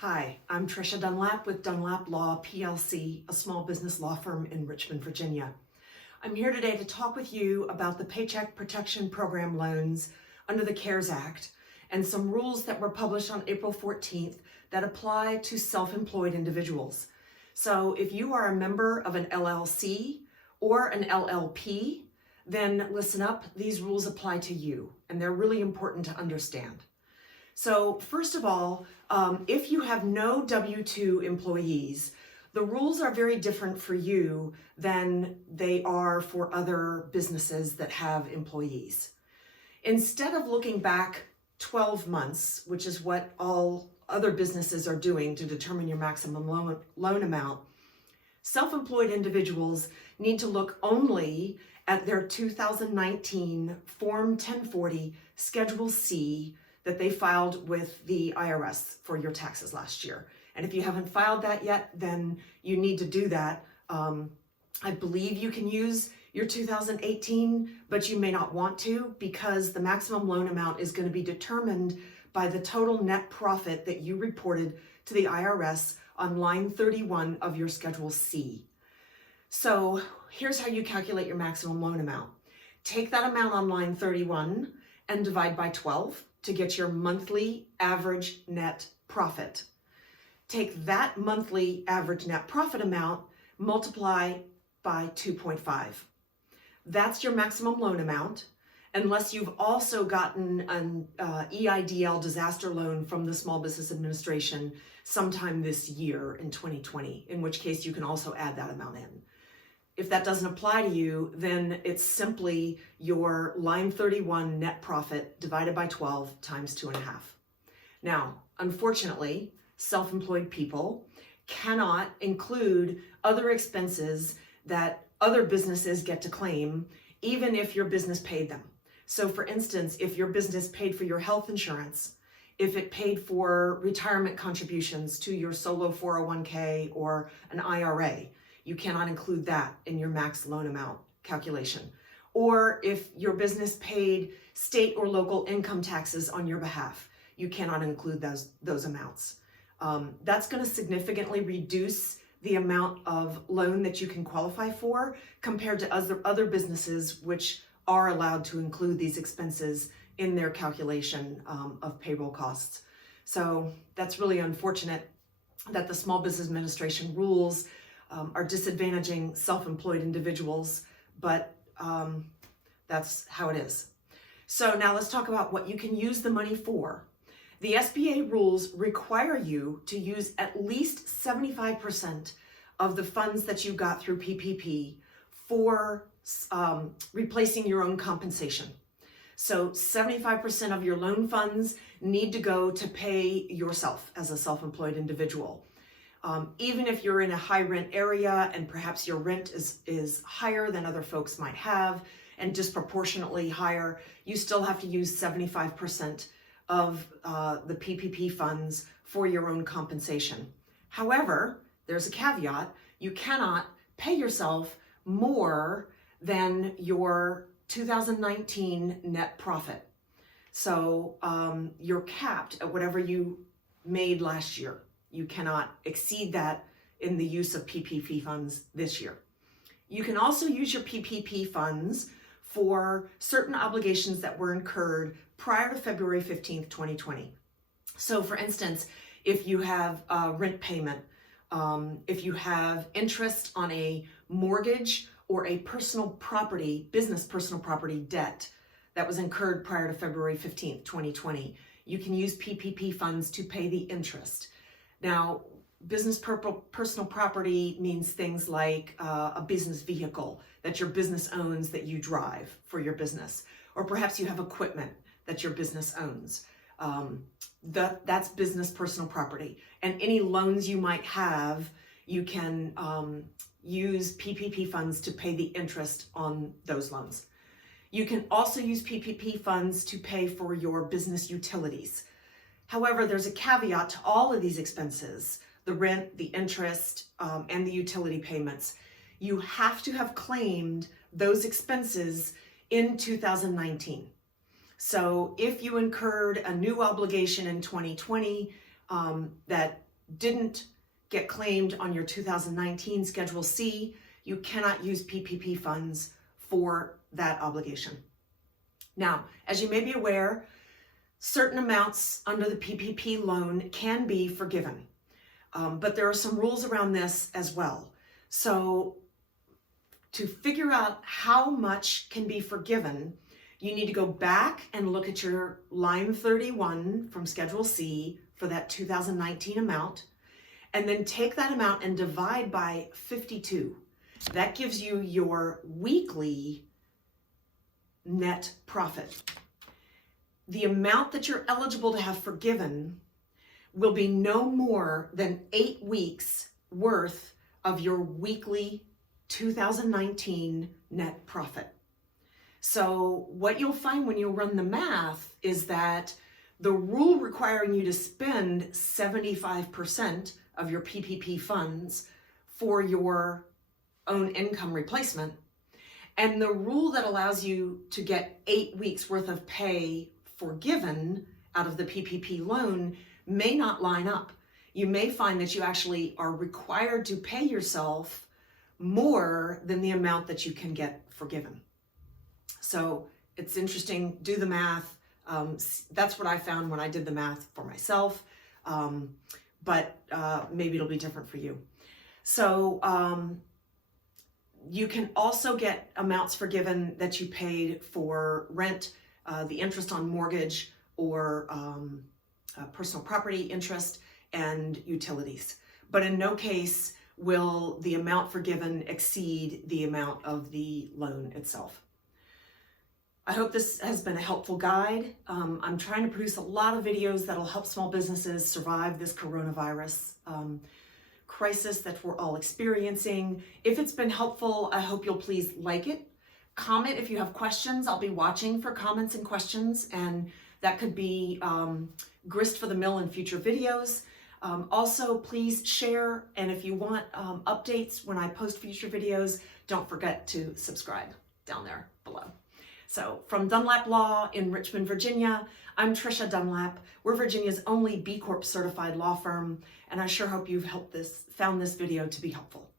Hi, I'm Trisha Dunlap with Dunlap Law, PLC, a small business law firm in Richmond, Virginia. I'm here today to talk with you about the Paycheck Protection Program loans under the CARES Act and some rules that were published on April 14th that apply to self-employed individuals. So if you are a member of an LLC or an LLP, then listen up, these rules apply to you, and they're really important to understand. So first of all, if you have no W-2 employees, the rules are very different for you than they are for other businesses that have employees. Instead of looking back 12 months, which is what all other businesses are doing to determine your maximum loan amount, self-employed individuals need to look only at their 2019 Form 1040 Schedule C that they filed with the IRS for your taxes last year. And if you haven't filed that yet, then you need to do that. I believe you can use your 2018, but you may not want to because the maximum loan amount is going to be determined by the total net profit that you reported to the IRS on line 31 of your Schedule C. So here's how you calculate your maximum loan amount. Take that amount on line 31 and divide by 12 to get your monthly average net profit. Take that monthly average net profit amount, multiply by 2.5. That's your maximum loan amount, unless you've also gotten an EIDL disaster loan from the Small Business Administration sometime this year in 2020, in which case you can also add that amount in. If that doesn't apply to you, then it's simply your line 31 net profit divided by 12 times 2.5. Now, unfortunately, self-employed people cannot include other expenses that other businesses get to claim, even if your business paid them. So for instance, if your business paid for your health insurance, if it paid for retirement contributions to your solo 401k or an IRA, you cannot include that in your max loan amount calculation. Or if your business paid state or local income taxes on your behalf, you cannot include those amounts. That's going to significantly reduce the amount of loan that you can qualify for compared to other businesses which are allowed to include these expenses in their calculation of payroll costs. So that's really unfortunate that the Small Business Administration rules are disadvantaging self-employed individuals, but that's how it is. So now let's talk about what you can use the money for. The SBA rules require you to use at least 75% of the funds that you got through PPP for replacing your own compensation. So 75% of your loan funds need to go to pay yourself as a self-employed individual. Even if you're in a high rent area and perhaps your rent is higher than other folks might have and disproportionately higher, you still have to use 75% of the PPP funds for your own compensation. However, there's a caveat. You cannot pay yourself more than your 2019 net profit. So you're capped at whatever you made last year. You cannot exceed that in the use of PPP funds this year. You can also use your PPP funds for certain obligations that were incurred prior to February 15th, 2020. So for instance, if you have a rent payment, if you have interest on a mortgage or a business personal property debt that was incurred prior to February 15th, 2020, you can use PPP funds to pay the interest. Now, business personal property means things like a business vehicle that your business owns that you drive for your business, or perhaps you have equipment that your business owns. That's business personal property. And any loans you might have, you can use PPP funds to pay the interest on those loans. You can also use PPP funds to pay for your business utilities. However, there's a caveat to all of these expenses, the rent, the interest, and the utility payments. You have to have claimed those expenses in 2019. So if you incurred a new obligation in 2020 that didn't get claimed on your 2019 Schedule C, you cannot use PPP funds for that obligation. Now, as you may be aware, certain amounts under the PPP loan can be forgiven, but there are some rules around this as well. So to figure out how much can be forgiven, you need to go back and look at your line 31 from Schedule C for that 2019 amount, and then take that amount and divide by 52. That gives you your weekly net profit. The amount that you're eligible to have forgiven will be no more than 8 weeks worth of your weekly 2019 net profit. So what you'll find when you run the math is that the rule requiring you to spend 75% of your PPP funds for your own income replacement, and the rule that allows you to get 8 weeks worth of pay forgiven out of the PPP loan may not line up. You may find that you actually are required to pay yourself more than the amount that you can get forgiven. So it's interesting, do the math. That's what I found when I did the math for myself, but maybe it'll be different for you. So you can also get amounts forgiven that you paid for rent, the interest on mortgage, or personal property interest and utilities. But in no case will the amount forgiven exceed the amount of the loan itself. I hope this has been a helpful guide. I'm trying to produce a lot of videos that'll help small businesses survive this coronavirus crisis that we're all experiencing. If it's been helpful, I hope you'll please like it. Comment if you have questions. I'll be watching for comments and questions, and that could be grist for the mill in future videos. Also, please share, and if you want updates when I post future videos, don't forget to subscribe down there below. So from Dunlap Law in Richmond, Virginia, I'm Trisha Dunlap. We're Virginia's only B Corp certified law firm, and I sure hope you've found this video to be helpful.